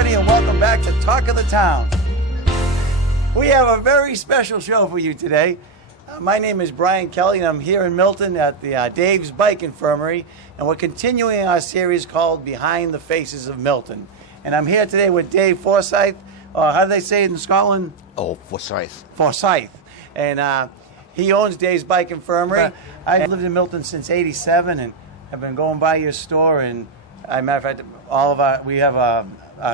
everybody, and welcome back to Talk of the Town. We have a very special show for you today. My name is Brian Kelley, and I'm here in Milton at the Dave's Bike Infirmary, and we're continuing our series called Behind the Faces of Milton. And I'm here today with Dave Forsyth. How do they say it in Scotland? Oh, Forsyth. Forsyth. And he owns Dave's Bike Infirmary. I've lived in Milton since '87, and I've been going by your store. And as a matter of fact, we have our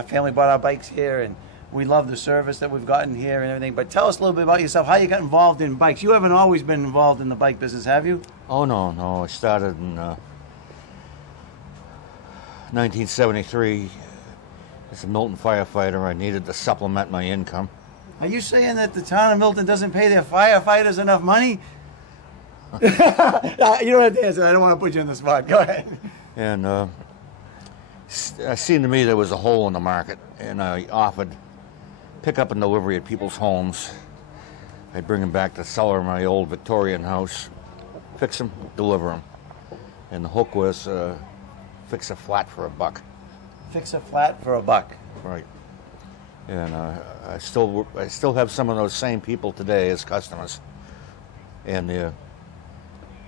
family bought our bikes here, and we love the service that we've gotten here and everything. But tell us a little bit about yourself, how you got involved in bikes. You haven't always been involved in the bike business, have you? Oh, no. I started in 1973 as a Milton firefighter. I needed to supplement my income. Are you saying that the town of Milton doesn't pay their firefighters enough money? You don't have to answer. I don't want to put you in the spot. Go ahead. And it seemed to me there was a hole in the market, and I offered pick-up and delivery at people's homes. I'd bring them back to the cellar of my old Victorian house, fix them, deliver them. And the hook was fix a flat for $1. Fix a flat for $1. Right. And I still have some of those same people today as customers, and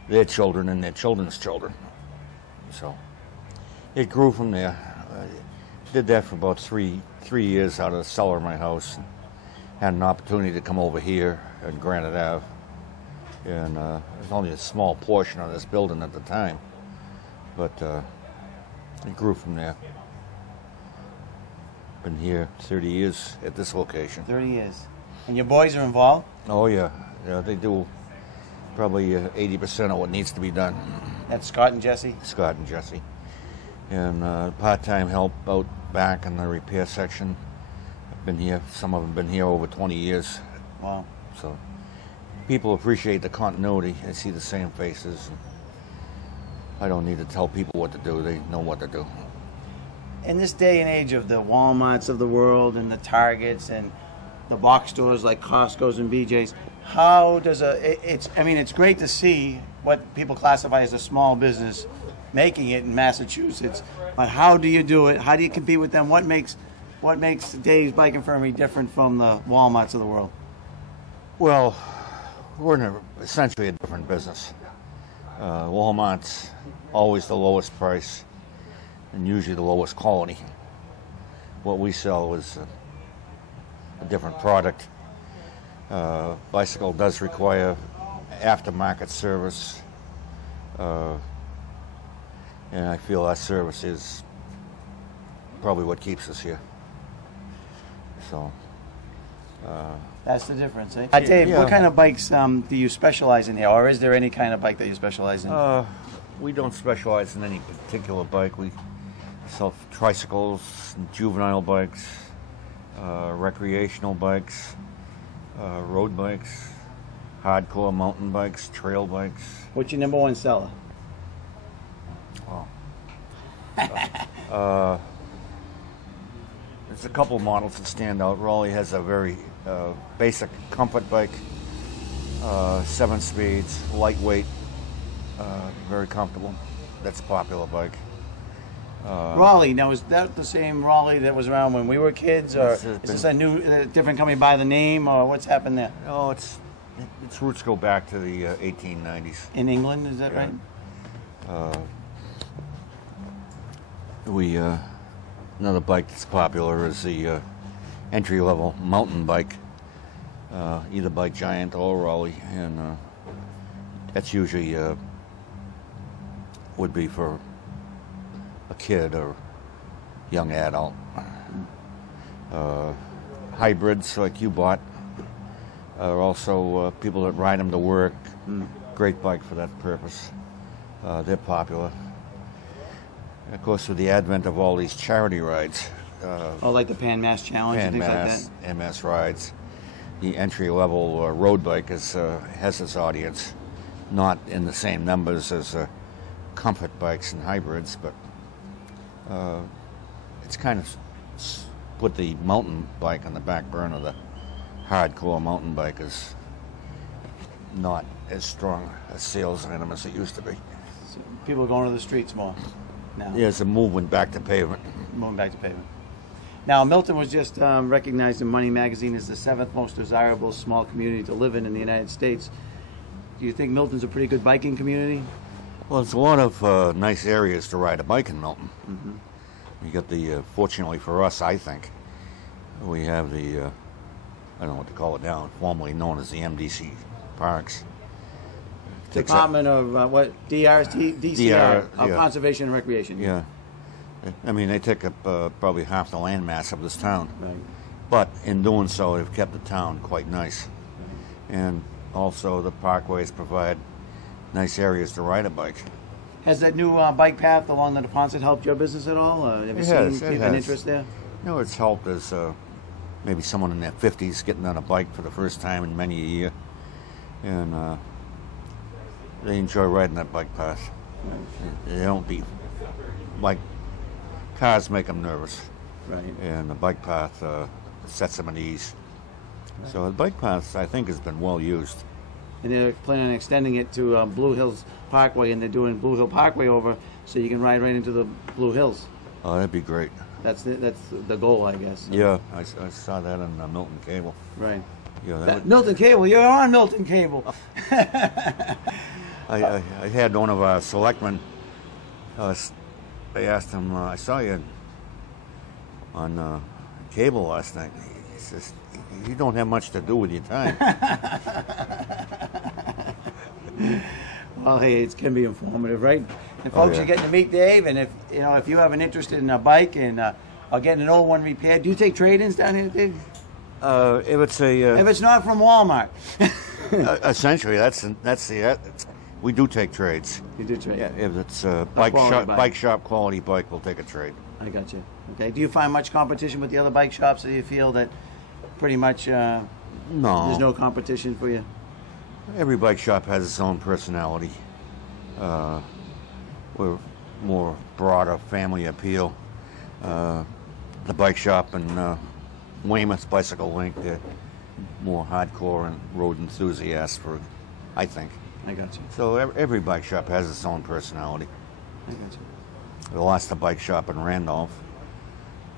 their children and their children's children. So it grew from there. I did that for about three years out of the cellar of my house. Had an opportunity to come over here at Granite Ave, and it was only a small portion of this building at the time, but it grew from there. Been here 30 years at this location. 30 years. And your boys are involved? Oh, yeah. They do probably 80% of what needs to be done. That's Scott and Jesse? Scott and Jesse. And part-time help out back in the repair section. I've been here, some of them have been here over 20 years. Wow. So people appreciate the continuity. They see the same faces. I don't need to tell people what to do. They know what to do. In this day and age of the Walmarts of the world and the Targets and the box stores like Costco's and BJ's, how does it's great to see what people classify as a small business making it in Massachusetts, but how do you do it? How do you compete with them? What makes Dave's Bike Infirmary different from the Walmarts of the world? Well, we're essentially a different business. Walmart's always the lowest price and usually the lowest quality. What we sell is a different product. Bicycle does require aftermarket service, and I feel that service is probably what keeps us here. So that's the difference, eh? Dave, what kind of bikes do you specialize in here, or is there any kind of bike that you specialize in? We don't specialize in any particular bike. We sell tricycles, juvenile bikes, recreational bikes, road bikes, hardcore mountain bikes, trail bikes. What's your number one seller? Well, there's a couple models that stand out. Raleigh has a very basic comfort bike, 7 speeds, lightweight, very comfortable. That's a popular bike. Raleigh, now is that the same Raleigh that was around when we were kids, or is this a new, different company by the name, or what's happened there? Oh, its roots go back to the 1890s. In England, is that right? Another bike that's popular is the entry-level mountain bike, either by Giant or Raleigh, and that's usually would be for a kid or young adult. Hybrids like you bought are also people that ride them to work. Great bike for that purpose. They're popular. And of course, with the advent of all these charity rides, like the Pan Mass Challenge and things like that. MS rides, the entry-level road bike has its audience, not in the same numbers as comfort bikes and hybrids, but it's kind of put the mountain bike on the back burner. The hardcore mountain bike is not as strong a sales item as it used to be. So people are going to the streets more now. There's a movement back to pavement. Moving back to pavement. Now, Milton was just recognized in Money Magazine as the 7th most desirable small community to live in the United States. Do you think Milton's a pretty good biking community? Well, there's a lot of nice areas to ride a bike in Milton. You got the, fortunately for us, I think, we have the, I don't know what to call it now, formerly known as the MDC Parks. Department of what? DCR, of Conservation and Recreation. Yeah. I mean, they take up probably half the land mass of this town. Right. But in doing so, they've kept the town quite nice. And also the parkways provide nice areas to ride a bike. Has that new bike path along the Neponset helped your business at all? Have you seen an interest there? You know, it's helped as maybe someone in their 50s getting on a bike for the first time in many a year. And they enjoy riding that bike path. Right. They don't be like cars make them nervous. Right. And the bike path sets them at ease. Right. So the bike path, I think, has been well used. And they're planning on extending it to Blue Hills Parkway, and they're doing Blue Hill Parkway over so you can ride right into the Blue Hills. Oh, that'd be great. That's the goal, I guess. Yeah, I saw that on Milton Cable. Right. Yeah, Milton Cable, you're on Milton Cable. I had one of our selectmen, they asked him, I saw you on cable last night. He says, you don't have much to do with your time. Well, hey, it can be informative, right? And folks, you're getting to meet Dave, and if you have an interest in a bike and or getting an old one repaired, do you take trade-ins down here, Dave? If it's if it's not from Walmart. Essentially, we do take trades. You do trade. Yeah, if it's a bike shop quality bike, we'll take a trade. I got you. Okay. Do you find much competition with the other bike shops? Or do you feel that pretty much no, there's no competition for you? Every bike shop has its own personality. We're more broader family appeal. The bike shop in Weymouth Bicycle Link, they're more hardcore and road enthusiasts for, I think. I got you. So every bike shop has its own personality. I got you. We lost the bike shop in Randolph.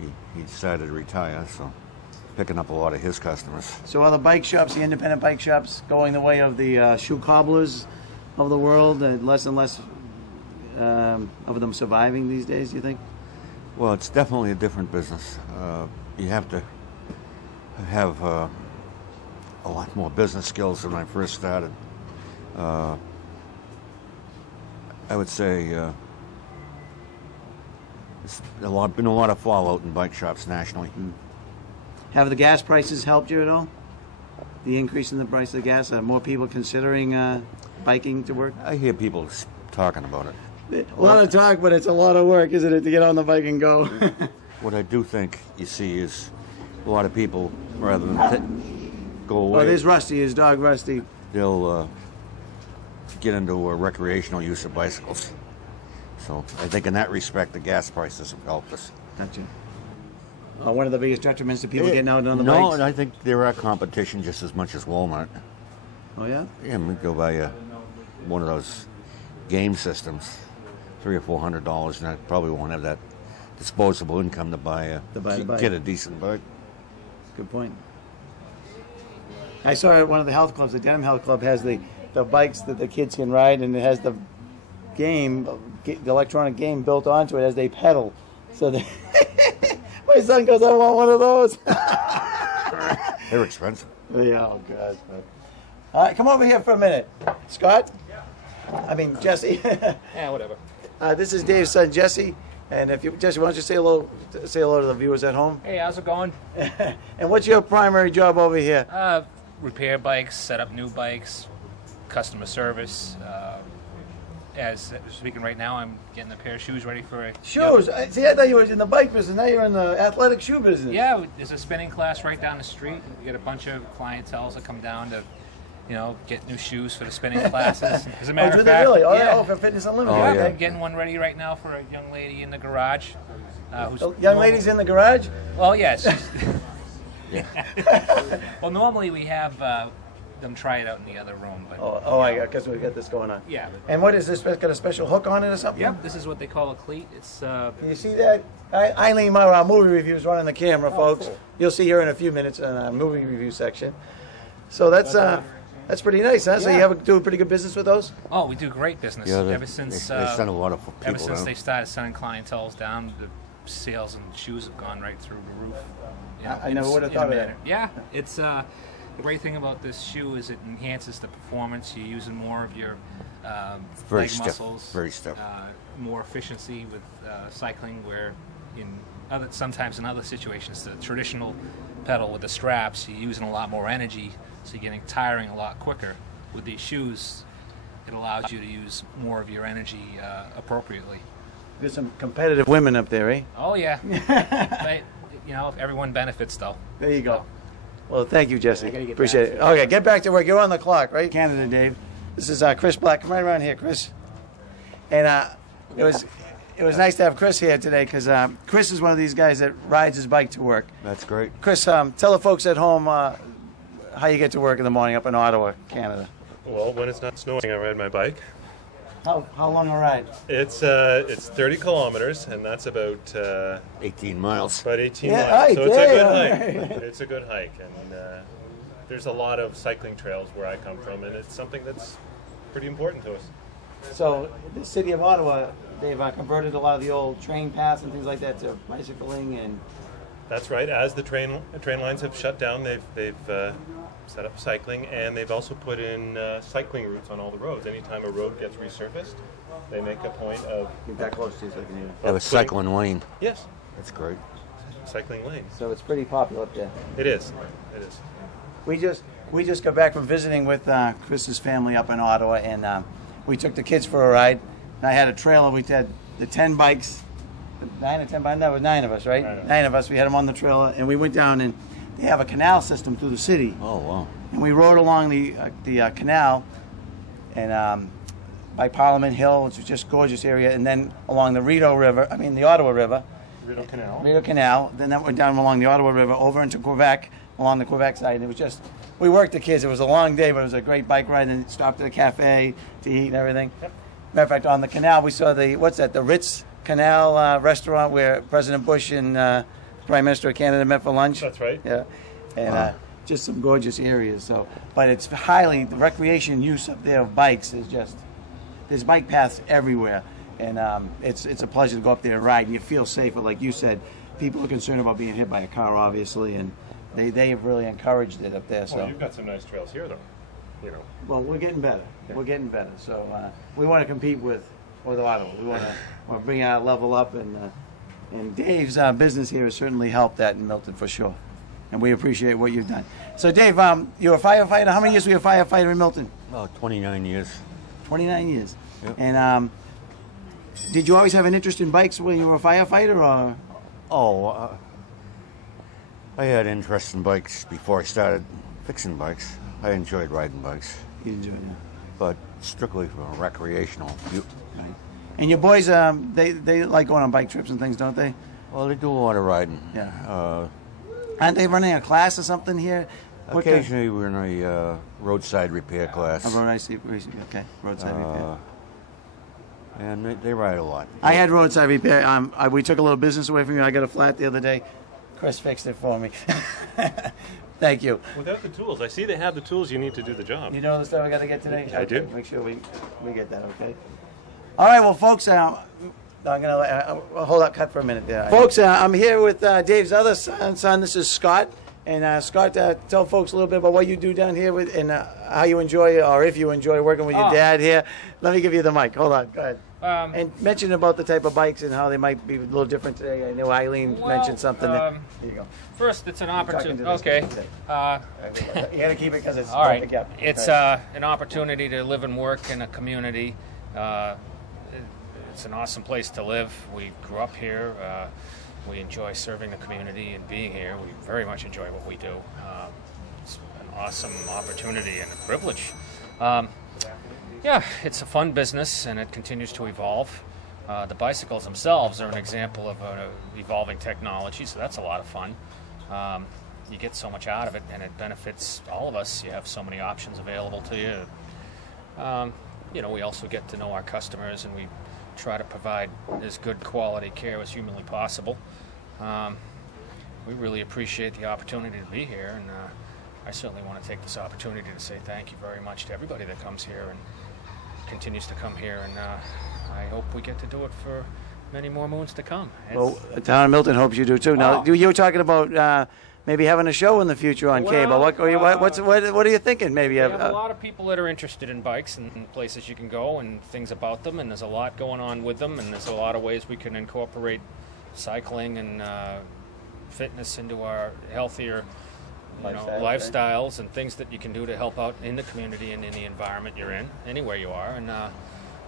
He decided to retire, so picking up a lot of his customers. So are the bike shops, the independent bike shops, going the way of the shoe cobblers of the world, and less of them surviving these days, do you think? Well, it's definitely a different business. You have to have a lot more business skills than when I first started. I would say there's been a lot of fallout in bike shops nationally. Have the gas prices helped you at all? The increase in the price of gas? Are more people considering biking to work? I hear people talking about it. A lot of talk, but it's a lot of work, isn't it, to get on the bike and go? What I do think you see is a lot of people, rather than go away. Oh, there's Rusty, his dog Rusty. They'll get into a recreational use of bicycles. So I think in that respect, the gas prices have helped us. Gotcha. One of the biggest detriments to people getting out on the bikes? No, I think there are competition just as much as Walmart. Oh, yeah? Yeah, we go buy one of those game systems, $300 or $400, and I probably won't have that disposable income to buy get a decent bike. Good point. I saw at one of the health clubs, the Denham Health Club has the bikes that the kids can ride, and it has the electronic game built onto it as they pedal. So my son goes, I want one of those. They're expensive. Yeah, oh God. All right, come over here for a minute. Scott? I mean, Jesse. Yeah, whatever. This is Dave's son, Jesse. And if you, Jesse, why don't you say hello to the viewers at home? Hey, how's it going? And what's your primary job over here? Repair bikes, set up new bikes, customer service. As speaking right now, I'm getting a pair of shoes ready for a... Shoes? See, I thought you were in the bike business. Now you're in the athletic shoe business. Yeah, there's a spinning class right down the street. We get a bunch of clientele that come down to, get new shoes for the spinning classes. As a matter of fact, really? Oh, yeah. For Fitness Unlimited. Oh, okay. I'm getting one ready right now for a young lady in the garage. Young ladies in the garage? Well, yes. Yeah. Well, normally we have them try it out in the other room. But I got, because we got this going on. yeah. And what is this? Got a special hook on it or something? Yep. This is what they call a cleat. It's Can you see that? Eileen, my movie reviews running the camera, folks. cool. You'll see her in a few minutes in our movie review section. So that's pretty nice, huh? So Yeah. you do a pretty good business with those? Oh, we do great business. Yeah, Ever since they send a lot of people ever since down. they started sending clientels down, the sales and shoes have gone right through the roof. I never would have thought of that. Yeah, it's the great thing about this shoe is it enhances the performance. You're using more of your Very leg stiff, muscles, very stiff. more efficiency with cycling. Where sometimes in other situations, the traditional pedal with the straps, you're using a lot more energy, so you're getting tiring a lot quicker. With these shoes, it allows you to use more of your energy appropriately. There's some competitive women up there, eh? Oh yeah, but, everyone benefits though. There you go. Well, thank you, Jesse. I gotta get Appreciate back it. Okay, get back to work. You're on the clock, right? Canada, Dave. This is Chris Black. Come right around here, Chris. And it was nice to have Chris here today because Chris is one of these guys that rides his bike to work. That's great. Chris, tell the folks at home how you get to work in the morning up in Ottawa, Canada. Well, when it's not snowing, I ride my bike. How long a ride? It's 30 kilometers, and that's about 18 miles. 18 Yeah, miles. So it's a good yeah. hike. It's a good hike, and there's a lot of cycling trails where I come from, and it's something that's pretty important to us. So the city of Ottawa, they've converted a lot of the old train paths and things like that to bicycling and. That's right. As the train lines have shut down, they've set up cycling, and they've also put in cycling routes on all the roads. Anytime a road gets resurfaced, they make a point of Get that close to you so I can hear. Have a cycling lane. yes, That's great. cycling lanes. So it's pretty popular up there. It is. It is. We just got back from visiting with Chris's family up in Ottawa, and we took the kids for a ride. And I had a trailer. We had the 10 bikes, 9 or 10 bikes. That was 9 of us, right? 9 of us. We had them on the trailer, and we went down, and they have a canal system through the city. Oh, wow. And we rode along the canal, and by Parliament Hill, which was just a gorgeous area, and then along the the Ottawa River. Rideau Canal. Then that went down along the Ottawa River over into Quebec, along the Quebec side. And it was just, we worked the kids. It was a long day, but it was a great bike ride. And stopped at a cafe to eat and everything. Yep. Matter of fact, on the canal, we saw the Ritz Canal restaurant where President Bush and Prime Minister of Canada met for lunch. That's right. Yeah. And just some gorgeous areas. So, but it's the recreation use up there of bikes is just, there's bike paths everywhere. And it's a pleasure to go up there and ride. You feel safer, like you said. People are concerned about being hit by a car, obviously, and they have really encouraged it up there. So, Well, you've got some nice trails here, though. well, we're getting better. We're getting better. So we want to compete with Ottawa. We want to bring our level up, and Dave's business here has certainly helped that in Milton for sure. And we appreciate what you've done. So, Dave, you're a firefighter. How many years were you a firefighter in Milton? About 29 years. 29 years. Yep. And did you always have an interest in bikes when you were a firefighter, or? Oh, I had interest in bikes before I started fixing bikes. I enjoyed riding bikes, You enjoyed it. but strictly for recreational. Right. And your boys, they like going on bike trips and things, don't they? Well, they do a lot of riding. Yeah. Aren't they running a class or something here? Occasionally, we're in a roadside repair class. Okay, roadside repair. And they ride a lot. I had roadside repair. We took a little business away from you. I got a flat the other day. Chris fixed it for me. Thank you. Without the tools, I see they have the tools you need to do the job. You know the stuff I got to get today? I do. Make sure we get that, okay? All right, well, folks, I'm going to hold up, cut for a minute there. Folks, I'm here with Dave's other son. This is Scott. And Scott, tell folks a little bit about what you do down here and how you enjoy, or if you enjoy working with your dad here. Let me give you the mic. Hold on. Go ahead. And mention about the type of bikes and how they might be a little different today. I know Eileen mentioned something. Here you go. First, it's an opportunity. Talking to Okay. this you got to keep it because it's All right. Yeah. It's an opportunity to live and work in a community. It's an awesome place to live. We grew up here. We enjoy serving the community and being here. We very much enjoy what we do. It's an awesome opportunity and a privilege. Yeah, it's a fun business, and it continues to evolve. The bicycles themselves are an example of evolving technology, so that's a lot of fun. you get so much out of it, and it benefits all of us. You have so many options available to you. You know, we also get to know our customers, and we try to provide as good quality care as humanly possible. We really appreciate the opportunity to be here, and I certainly want to take this opportunity to say thank you very much to everybody that comes here and continues to come here, and I hope we get to do it for many more moons to come. Well, the town of Milton hopes you do too. Now, you were talking about maybe having a show in the future on cable. What are you thinking? Maybe we have a lot of people that are interested in bikes and places you can go and things about them, and there's a lot going on with them, and there's a lot of ways we can incorporate cycling and fitness into our healthier lifestyles and things that you can do to help out in the community and in the environment you're in, anywhere you are. And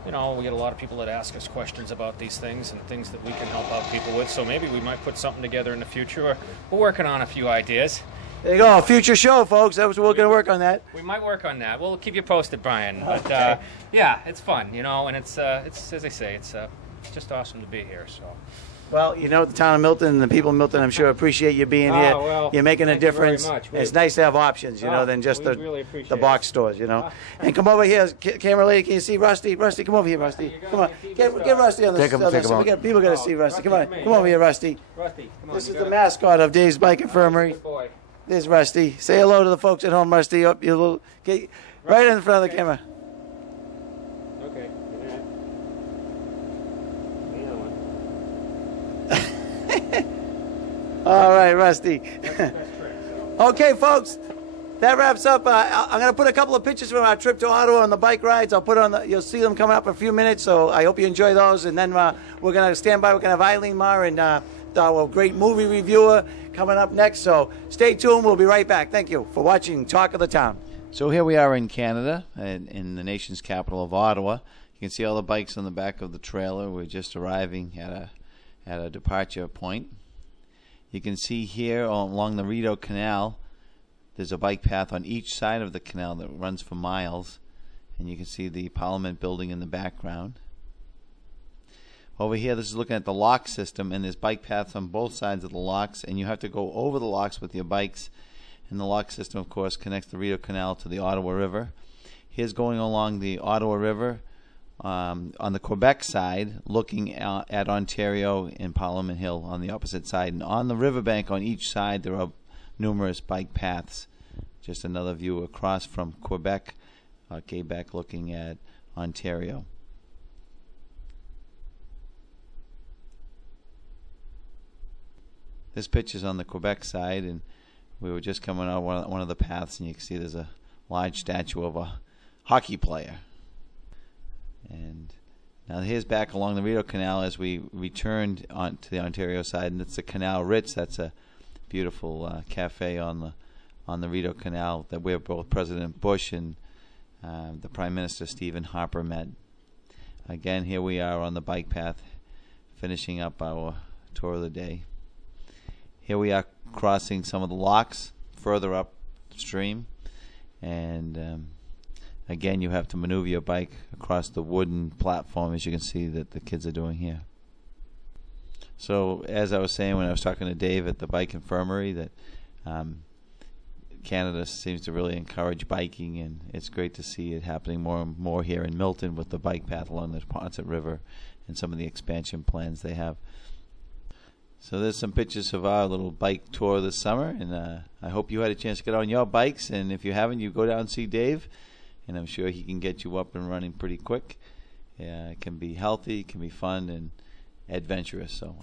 you know, we get a lot of people that ask us questions about these things and things that we can help out people with. So maybe we might put something together in the future. We're working on a few ideas. There you go, a future show, folks. We're going to work on that. We might work on that. We'll keep you posted, Brian. But yeah, it's fun, you know, and it's as I say, it's just awesome to be here. So. Well, you know, the town of Milton and the people of Milton, I'm sure, appreciate you being here. Well, you're making a difference. It's nice to have options, you know, than just really the box stores, you know. And come over here, camera lady, can you see Rusty? Rusty, come over here, Rusty. Come on, get Rusty on this. People got to see Rusty. Come on, come over here, Rusty. Rusty, come on. This is the mascot of Dave's Bike Infirmary. Good boy. There's Rusty. Say hello to the folks at home, Rusty. Up, you little, get right in front of the camera. Okay. All right, Rusty. Okay, folks, that wraps up. I'm going to put a couple of pictures from our trip to Ottawa on the bike rides. I'll put on you'll see them coming up in a few minutes, so I hope you enjoy those. And then we're going to stand by. We're going to have Eileen Marr and our great movie reviewer coming up next. So stay tuned. We'll be right back. Thank you for watching Talk of the Town. So here we are in Canada, in the nation's capital of Ottawa. You can see all the bikes on the back of the trailer. We're just arriving at a departure point. You can see here along the Rideau Canal, there's a bike path on each side of the canal that runs for miles, and you can see the Parliament building in the background. Over here, this is looking at the lock system, and there's bike paths on both sides of the locks, and you have to go over the locks with your bikes. And the lock system, of course, connects the Rideau Canal to the Ottawa River. Here's going along the Ottawa River on the Quebec side, looking at Ontario and Parliament Hill on the opposite side. And on the riverbank on each side, there are numerous bike paths. Just another view across from Quebec, Quebec looking at Ontario. This picture's on the Quebec side, and we were just coming out one of the paths, and you can see there's a large statue of a hockey player. And now here's back along the Rideau Canal as we returned on to the Ontario side, and it's the Canal Ritz. That's a beautiful cafe on the Rideau Canal that where both President Bush and the Prime Minister Stephen Harper met. Again, here we are on the bike path, finishing up our tour of the day. Here we are crossing some of the locks further upstream, and again, you have to maneuver your bike across the wooden platform, as you can see that the kids are doing here. So, as I was saying when I was talking to Dave at the Bike Infirmary, that Canada seems to really encourage biking, and it's great to see it happening more and more here in Milton with the bike path along the Ponset River and some of the expansion plans they have. So there's some pictures of our little bike tour this summer, and I hope you had a chance to get on your bikes, and if you haven't, you go down and see Dave, and I'm sure he can get you up and running pretty quick. It can be healthy, it can be fun, and adventurous. So.